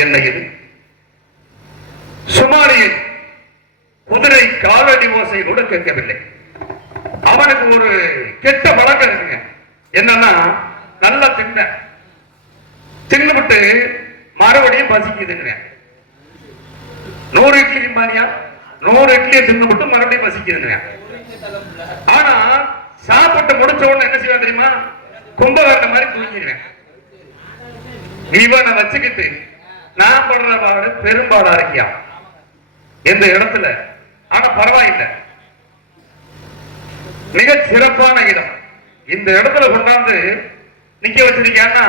என்ன இது சுமாரியில் குதிரை காலடி ஓசை கூட கேட்கவில்லை. அவனுக்கு ஒரு கெட்ட பழக்கம் இருக்குங்க. என்னன்னா நல்லா தின்ன. தின்னு விட்டு மறுபடியும் பசிக்குதுங்க. நூறு இட்லி மாதிரியா நூறு இட்லியை தின்னு விட்டு மறுபடியும் பசிக்குதுங்க. ஆனா சாப்பிட்டு முடிச்ச உடனே என்ன செய்வேன் தெரியுமா? கும்பகாரண மாதிரி தூங்கிடுவேன் இவனை வச்சுக்கிட்டு நான் படுற பாடு பெரும்பாடா இருக்கியா இந்த இடத்துல? ஆனா பரவாயில்லை. மிக சிறப்பான இடம். இந்த இடத்துல கொண்டாந்து நிக்க வச்சிருக்கியான்னா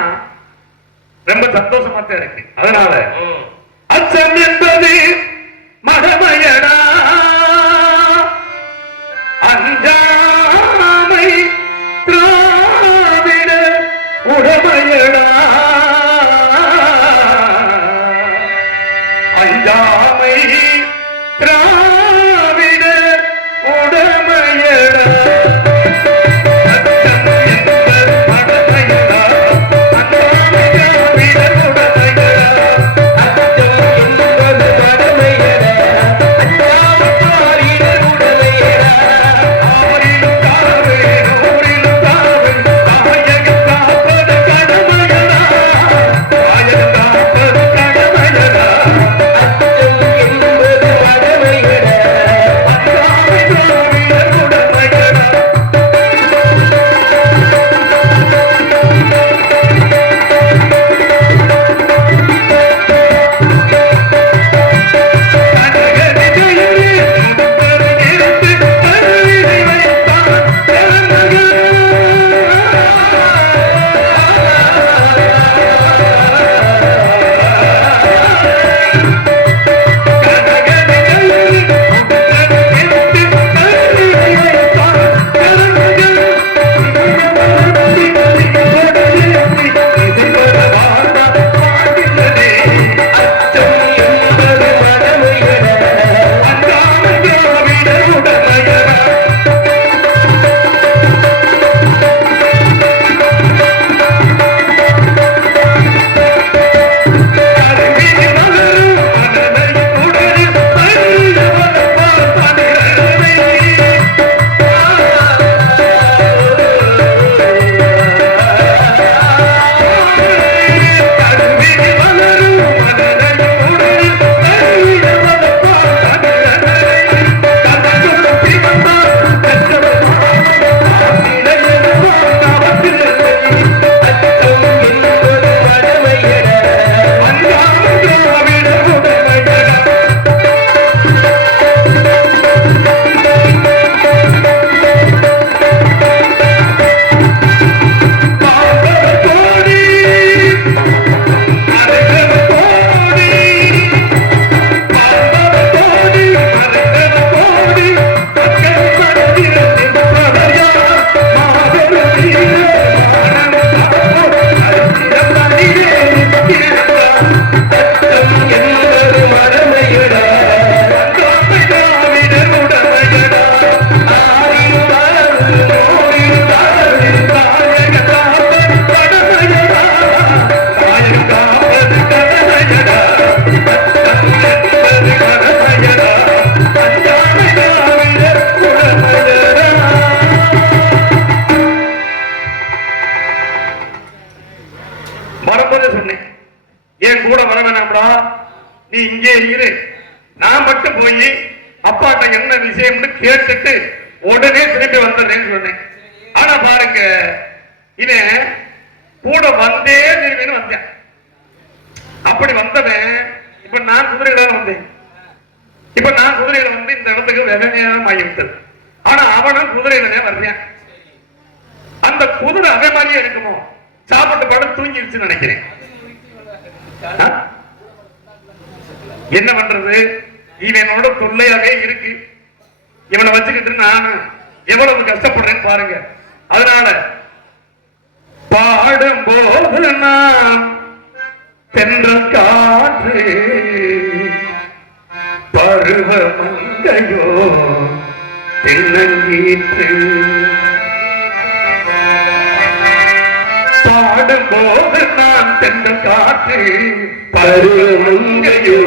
ரொம்ப சந்தோஷமா தான் இருக்கு. அதனால அச்சம் என்பது மகமயடா. இவன் விண்ணங்கீற்று பாடும் போது நான் சென்ற காற்று பருவ முங்கையோ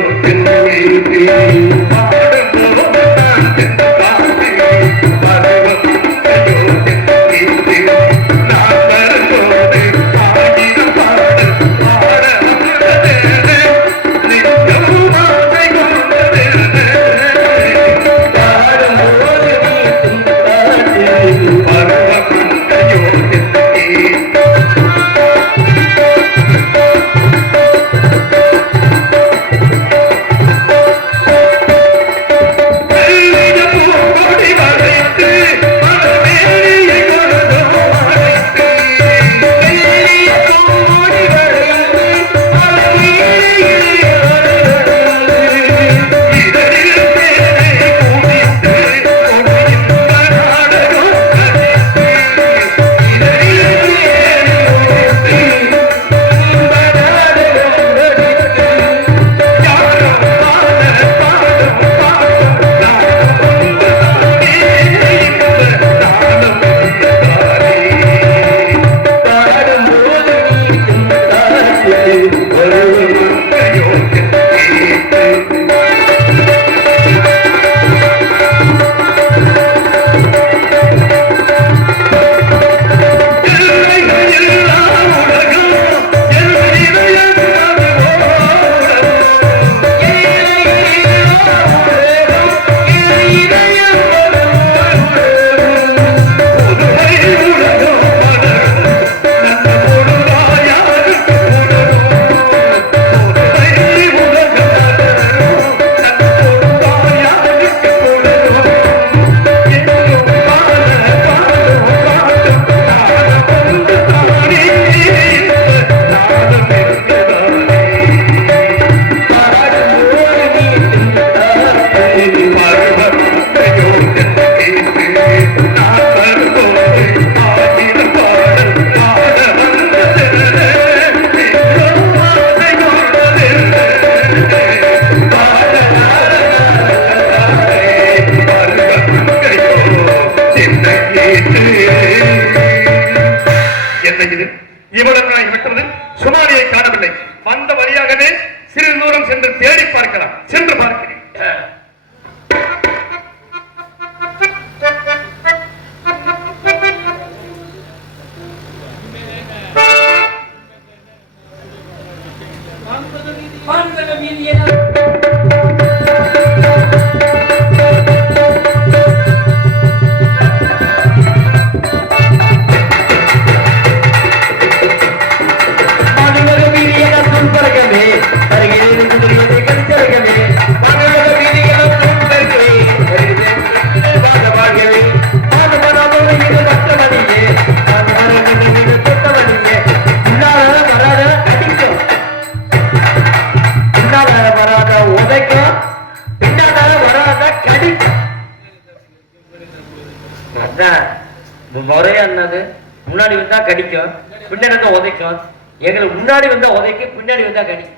முறை என்னது? முன்னாடி வந்தா கடிக்கும் பின்னாடி வந்தா உதைக்கும். எங்களுக்கு முன்னாடி வந்தா உதைக்கு பின்னாடி வந்தா கடிக்கும்.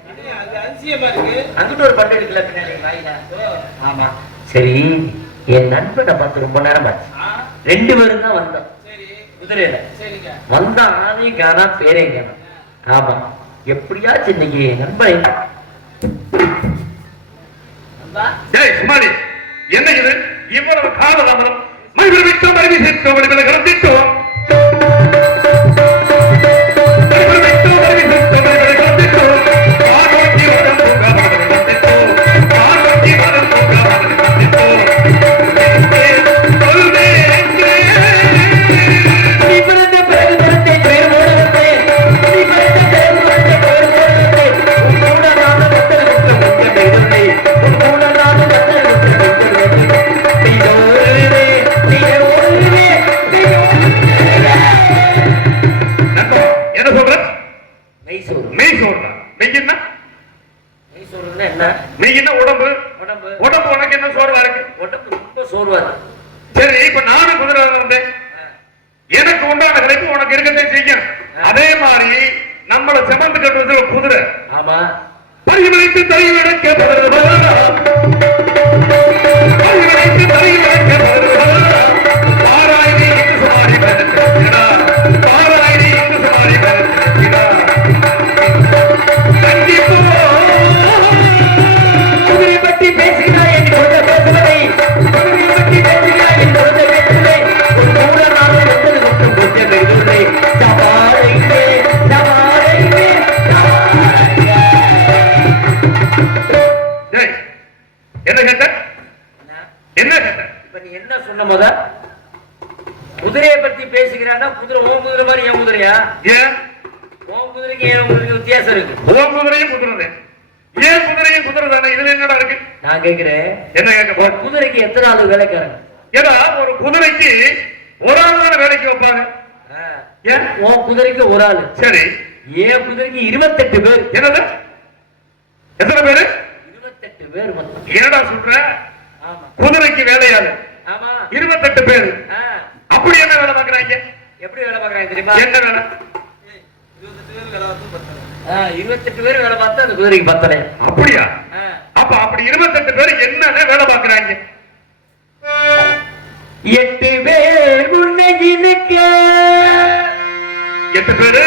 அங்கிட்டு ஒரு பட்டு இருக்குல்ல பின்னாடி ஆமா. சரி என் நண்பனை பார்த்து ரொம்ப நேரம் ஆச்சு ரெண்டு பேரும் தான் வந்தோம். குதிரையில. வந்த ஆனே காணா பேரே காணா. ஆமா. எப்படியாச்சும் இன்னைக்கு நண்பன் சுமாரி என்ன இது? இவ்வளவு காதலாமரம் மறுபடியும் மறுபடியும் சேர்த்தோம் மறுபடியும் கலந்திட்டோம் ஆமா. பரிமளித்து தலையில் நடக்க பரிமளித்து தலையில் நடக்க வித்தியாசம் இருக்கு? உன் குதிரையும் குதிரை ஏன் குதிரையும் குதிரை தானே இதுல என்னடா இருக்கு? நான் கேக்குறேன் என்ன கேட்க குதிரைக்கு எத்தனை ஆளு வேலைக்காரங்க? ஏடா ஒரு குதிரைக்கு ஒரு ஆள் தானே வேலைக்கு வைப்பாங்க. ஏன்? உன் குதிரைக்கு ஒரு ஆளு. சரி. என் குதிரைக்கு இருபத்தெட்டு பேர்? என்னது? எத்தனை பேரு? இருபத்தெட்டு பேர் என்னடா சொல்ற? குதிரைக்கு வேலையாளு இருபத்தெட்டு பேரு. அப்படி என்ன வேலை பாக்குறாங்க எப்படி வேலை பாக்குறாங்க தெரியுமா? என்ன வேலை? இருபத்தெட்டு பேர் வேலை பார்த்து அந்த குதிரைக்கு பத்தலை. அப்படியா. அப்ப அப்படி இருபத்தெட்டு பேரு என்னென்ன வேலை பாக்குறாங்க எட்டு பேர் முன்னை இழுக்க. எட்டு பேரு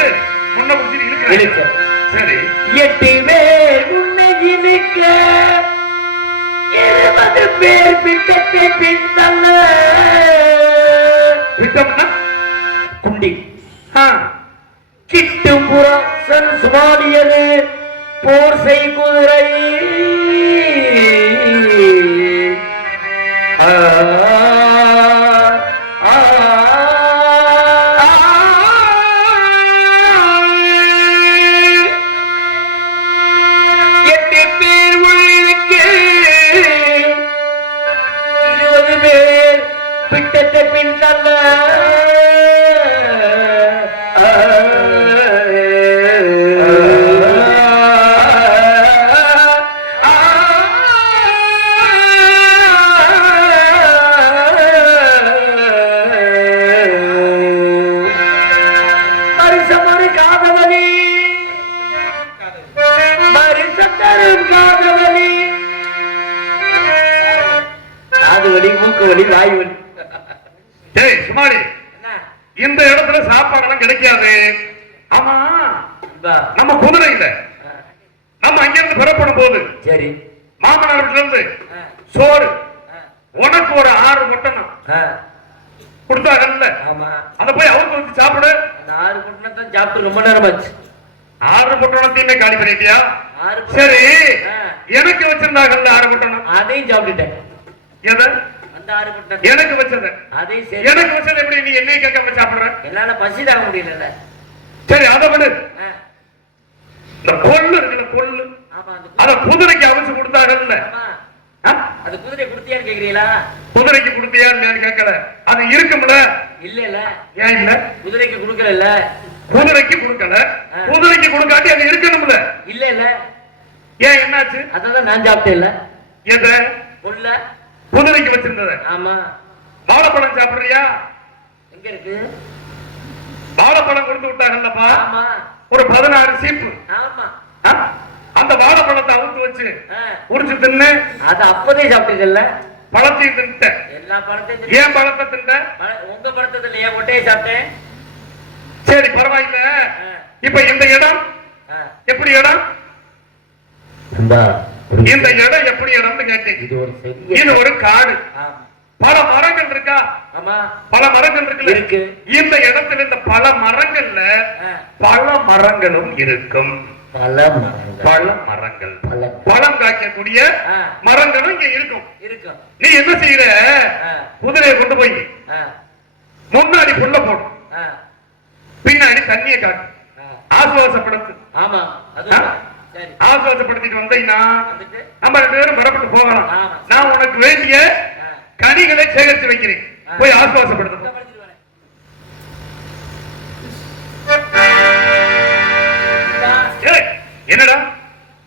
முன்ன இழுக்க. இழுக்கிறாங்க சரி. எட்டு பேர் முன்னை இழுக்க. இருபது பேர் பிட்டத்தை பின்தள்ள. விட்டோம்னா குண்டி கிட்டு கிட்டுப்புறம் சுமாடியது போர் செய் குதிரை பின் ஆ, சரி. மாமனார் இருந்து சோறு. உனக்கு ஒரு ஆறு முட்டணும் ஆ, கொடுத்தாங்கல்ல. ஆமா. அத போய் அவருக்கு வந்து சாப்பிடு. ஆறு குட்டினை தான் சாப்பிட்டு ரொம்ப நேரம் ஆச்சு. ஆறு முட்டணத்தையுமே காலி பண்ணிட்டியா? சரி. எனக்கு வச்சிருந்தாங்கல்ல ஆறு முட்டணம் அதையும் சாப்பிட்டுட்டேன். எதை? எனக்கு வச்சது. அதையும் சரி எனக்கு வச்சது எப்படி நீ என்னைய கேட்காம சாப்பிடுற? என்னால பசி தாங்க முடியல சரி அதை விடு. இந்த கொள்ளு இருக்குல்ல கொள்ளு. அத குதிரைக்கு அவிச்சு கொடுத்தாங்கல்ல? அது குதிரை கொடுத்தியான்னு கேக்குறீங்களா? குதிரைக்கு கொடுத்தியா இல்லையான்னு கேட்கல அது இருக்கும்ல? இல்ல இல்ல ஏன் இல்ல? குதிரைக்கு கொடுக்கல இல்ல குதிரைக்கு கொடுக்கல. குதிரைக்கு கொடுக்காட்டி அது இருக்கணும்ல இல்ல இல்ல ஏன் என்னாச்சு? அதான் நான் சாப்பிட்டேன் இல்ல எத? உள்ள குதிரைக்கு வச்சிருந்தத. ஆமா. வாழைப்பழம் சாப்பிடுறியா? எங்க இருக்கு? வாழைப்பழம் கொடுத்து விட்டாங்கல்லப்பா. ஆமா. ஒரு பதினாறு சீப்பு. ஆமா? அந்த வாழைப்பழத்தை அவுத்து வச்சு உரிச்சு தின்னு அது அப்பதே சாப்பிட்டீங்கல்ல? பழத்தையும் தின்ட்ட. எல்லா பழத்தையும் தின்னு- ஏன் பழத்தை தின்ட்ட? உங்க பழத்தத்துல என் ஒட்டையை சாப்பிட்டேன்? சரி பரவாயில்ல. இப்ப இந்த இடம். எப்படி இடம்? இந்தா, இடம் எப்படி இடம்னு கேட்டேன். இது ஒரு பெரிய இது ஒரு காடு. பல மரங்கள் இருக்கா? ஆமா. பல மரங்கள் இருக்குல்ல? இருக்கு. இந்த இடத்துல இந்த பல மரங்கள்ல பல மரங்களும் இருக்கும். பல மரங்கள். பல மரங்கள். பல பழம் காய்க்கக்கூடிய மரங்களும் இங்க இருக்கும். இருக்கும். நீ என்ன செய்யற? குதிரையை கொண்டு போய் முன்னாடி புல்ல போடு. ஆ, பின்னாடி தண்ணியை காட்டு. ஆசுவாசப்படுத்து. ஆமா. அது ஆ? சரி. ஆசுவாசப்படுத்திட்டு வந்தீங்கன்னா நம்ம ரெண்டு பேரும் புறப்பட்டு போகலாம். நான் உனக்கு வேண்டிய கனிகளை சேகரித்து வைக்கிறேன். போய் ஆசுவாசப்படுத்து என்னடா?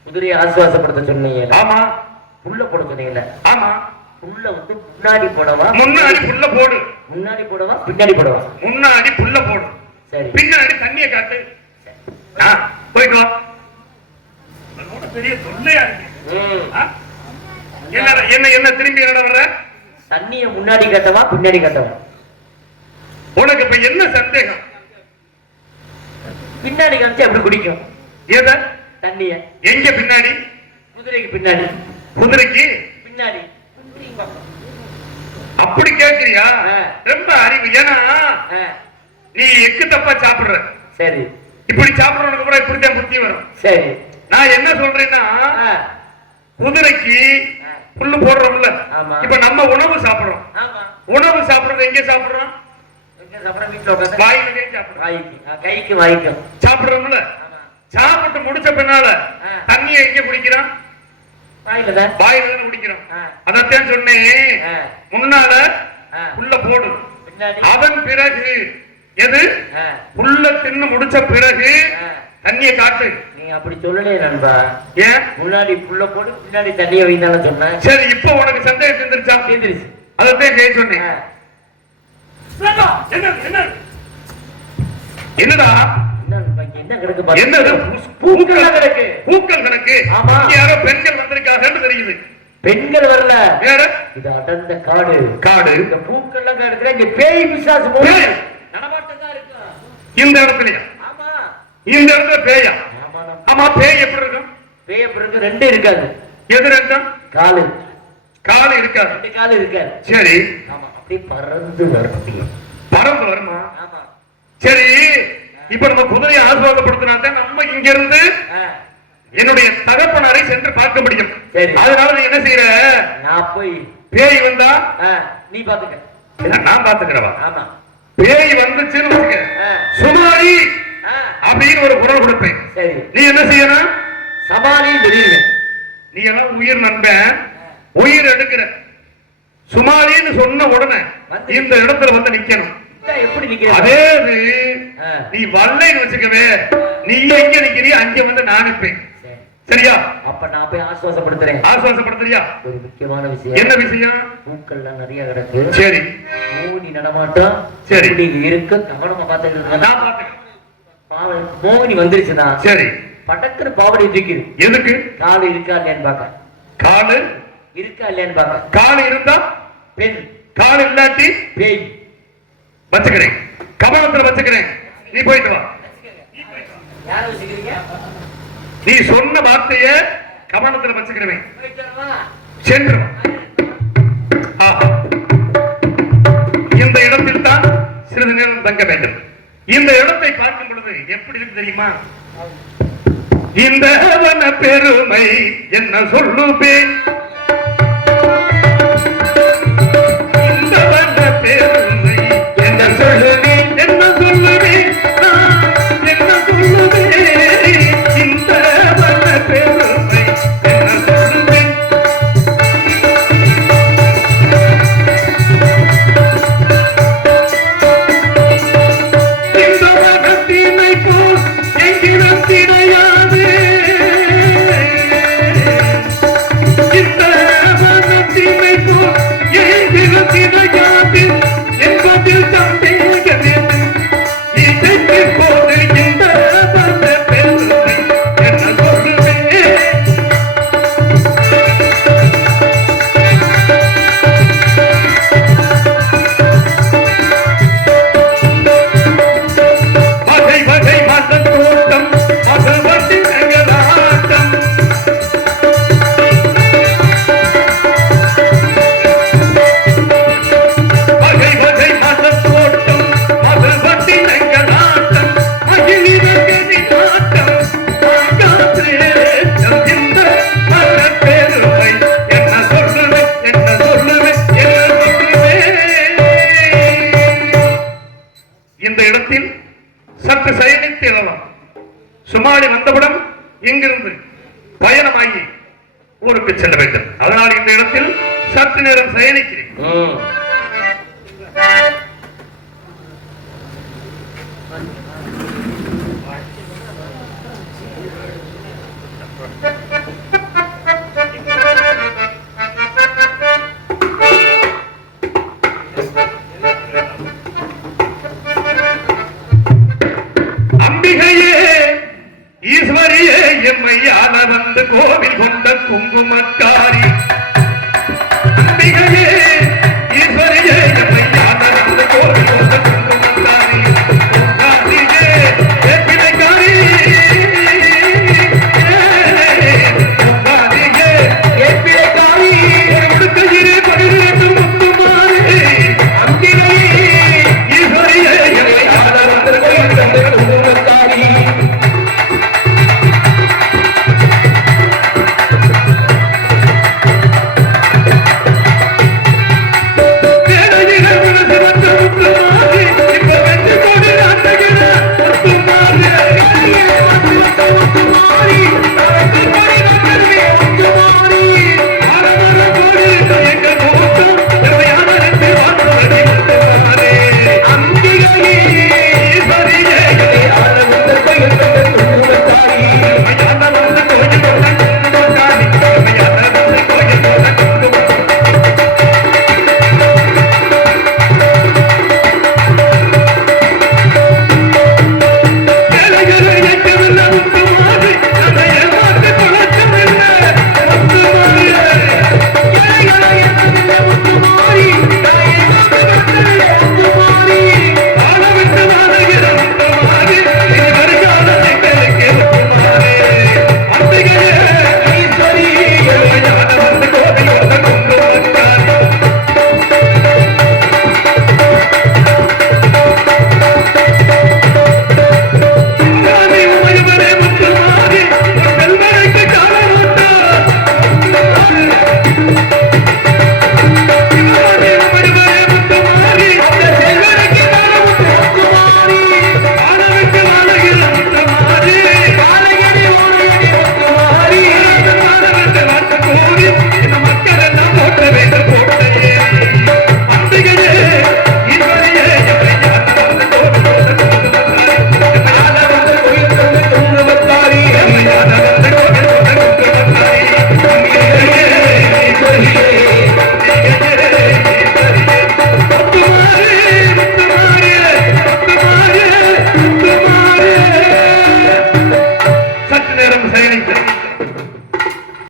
குதிரையை ஆசுவாசப்படுத்த சொன்னீங்க. ஆமா. புல்ல போட சொன்னீங்கல்ல. ஆமா. புல்ல வந்து முன்னாடி போடவா? முன்னாடி புல்ல போடு. முன்னாடி போடவா? பின்னாடி போடவா? முன்னாடி புல்ல போடு. சரி. பின்னாடி தண்ணியை காட்டு. போயிட்டு வா. பெரிய தொல்லையா இருக்கு. என்ன என்ன திரும்பி என்னடா வர்ற? தண்ணிய முன்னாடி கட்டவா பின்னாடி கட்டவா? உனக்கு இப்ப என்ன சந்தேகம்? பின்னாடி கழிச்சு எப்படி குடிக்கும்? எத? தண்ணிய. எங்க பின்னாடி? குதிரைக்கு பின்னாடி. குதிரைக்கு? பின்னாடி. அப்படி கேக்குறியா. ரொம்ப அறிவு. ஏன்னா நீ எக்கு தப்பா சாப்பிடுற. சரி. இப்படி சாப்பிடுறவனுக்கு கூட இப்படித்தான் புத்தி வரும். சரி. நான் என்ன சொல்றேன்னா குதிரைக்கு. புல்லு போடுறோம்ல. இப்ப நம்ம உணவு சாப்பிடுறோம். உணவு சாப்பிடுறது எங்க சாப்பிடுறோம்? சாப்பிடுறோம்? வாய்க்கு ஆ, கைக்கு வாய்க்கும் சாப்பிடுறோம்ல. சாப்பிட்டு முடிச்ச பின்னால. தண்ணியை எங்க குடிக்கிறான் வாயில தான். வாயில தானே குடிக்கிறான் ஆ. அதத்தான் சொன்னேன். முன்னால. உள்ள போடு. அதன் பிறகு எது. புல்ல தின்னு முடிச்ச பிறகு. தண்ணியை காட்டு. நீ அப்படி சொல்லலையே நண்பா. ஏன்? முன்னாடி புள்ள போட்டு பின்னாடி தண்ணியை வைத்தாலும் சொன்னேன் சரி இப்போ உனக்கு சந்தேகம் செஞ்சிருச்சா தீர்ந்துருச்சு. அதத்தான் கேட்க சொன்னேன். ஆ. என்ன என்ன என்னடா? என்னது? பூக்களா பூக்கள். கணக்கு ஆமா. இங்க யாரோ பெண்கள் வந்திருக்காங்கன்னு தெரியுது. பெண்கள் வரல. இது அடர்ந்த காடு. காடு. இந்த பூக்கள்லாம் கிடக்குற இங்க பேய் இருக்கும் இந்த இடத்துலயா? ஆமா. இந்த இடத்துல பேயா? ஆமா பேய் எப்படி இருக்கும்? பேய பிறகு ரெண்டு இருக்காது. எது ரெண்டும்? காலு. காலு இருக்காது. ரெண்டு காலு இருக்காது. சரி. ஆமா அப்படியே பறந்து வரும் பறந்து வருமா? ஆமா. சரி. இப்ப நம்ம குதிரையை ஆசுவாதப்படுத்தினா தான் நம்ம இங்க இருந்து என்னுடைய தகப்பனாரை சென்று பார்க்க முடியும். அதனால நீ என்ன செய்யற நான் போய் பேய் வந்தா? நீ பாத்துக்க நான் பாத்துக்கிறவா ஆமா. பேய் வந்துச்சுன்னு சுமாரி அப்படின்னு ஒரு குரல் கொடுப்பேன். நீ என்ன செய்யணும்? சமாளி வெளியிடுவேன். நீ எல்லாம் உயிர் நண்பன் உயிர் எடுக்கிற. சுமாரின்னு சொன்ன உடனே இந்த இடத்துல வந்து நிக்கணும். எப்படி நிக்கிறேன்? அதே. நீ வரலைன்னு வச்சுக்கவே நீ எங்க நிக்கிறிய அங்க வந்து நான் சரி. சரியா? அப்ப நான் போய் ஆசுவாசப்படுத்துறேன் ஆசுவாசப்படுத்துறியா ஒரு முக்கியமான விஷயம். என்ன விஷயம்? பூக்கள்லாம் நிறைய கிடக்கு. சரி. மோகினி நடமாட்டம். சரி. இப்படி இருக்கு. கவனமா பாத்துக்கிட்டு மோகினி வந்துருச்சுன்னா சரி. படக்குன்னு பாவடி தூக்கிது எதுக்கு? காலு இருக்கா இல்லையான்னு பாக்க காலு? இருக்கா இல்லையான்னு பாக்க காலு இருந்தா? பெண் காலு இல்லாட்டி? பேய். வச்சுக்கிறேன். கவனத்துல வச்சுக்கிறேன். நீ போயிட்டு வா. நீ சொன்ன வார்த்தைய கவனத்துல வரவா? சென்று. இந்த இடத்தில் தான் சிறிது நேரம் தங்க வேண்டும். இந்த இடத்தை பார்க்கும் பொழுது எப்படி இருக்கு தெரியுமா? இந்த பெருமை என்ன சொல்லுவேன்